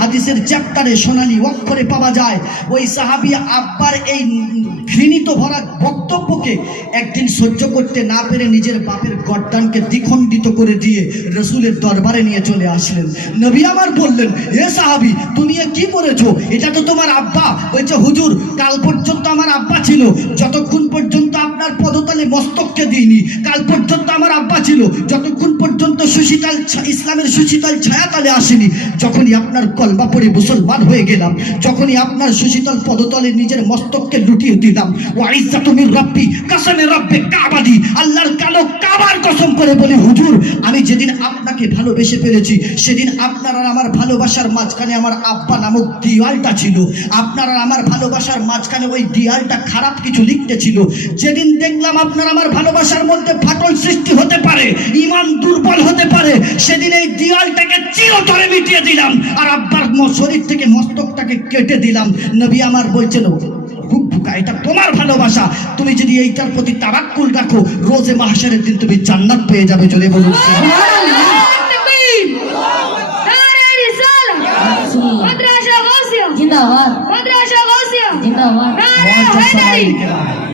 হাদিসের চ্যাপ্টারে সোনালী অক্ষরে পাওয়া যায়। ওই সাহাবী আব্বার এই ঘৃণিত ভরা বক্তব্যকে একদিন সহ্য করতে না পেরে নিজের বাপের গর্দানকে দ্বিখণ্ডিত করে দিয়ে রসুলের দরবারে নিয়ে চলে আসলেন। নবী আমার বললেন, হে সাহাবী, তুমি কি করেছো? এটা তো তোমার আব্বা। বলছে, হুজুর, কাল পর্যন্ত আমার আব্বা ছিল, যতক্ষণ পর্যন্ত আপনার পদতলে মস্তককে দিইনি। কাল পর্যন্ত আমার আব্বা ছিল, যতক্ষণ পর্যন্ত সুশীতল ইসলামের সুশীতল ছায়াতলে আসেনি। যখনই আপনার কলমা পড়ে মুসলমান হয়ে গেলাম, যখনই আপনার সুশীতল পদতলে নিজের মস্তককে লুটিয়ে দিলাম। ওয়া ইজ্জাতু মির রাব্বি কসমে রব্বে কাবাদি, আল্লাহর কালো কাবার কসম করে বলি, হুজুর, আমি যেদিন আপনাকে ভালোবেসে ফেলেছি, সেদিন আপনার আর আমার ভালোবাসার মাঝখানে আমার আব্বা নামক দিয়ালটা ছিল। আপনার আর আমার ভালোবাসার মাঝখানে ওই দিয়ালটা খারাপ কিছু লিখতে ছিল। যেদিন দেখলাম আপনার আমার ভালোবাসার মধ্যে ফাটল সৃষ্টি হতে পারে, ঈমান দুর্বল হতে পারে, সেদিন এই দিয়ালটাকে চিরতরে মিটিয়ে দিলাম আর আব্বার শরীর থেকে মস্তকটাকে কেটে দিলাম। নবী আমার বলছেন, এটা তোমার ভালোবাসা, তুমি যদি এইটার প্রতি তাওয়াক্কুল রাখো, রোজে মাহশারের দিন তুমি জান্নাত পেয়ে যাবে। চলে বলুন জিন্দাবাদ, জিন্দাবাদ।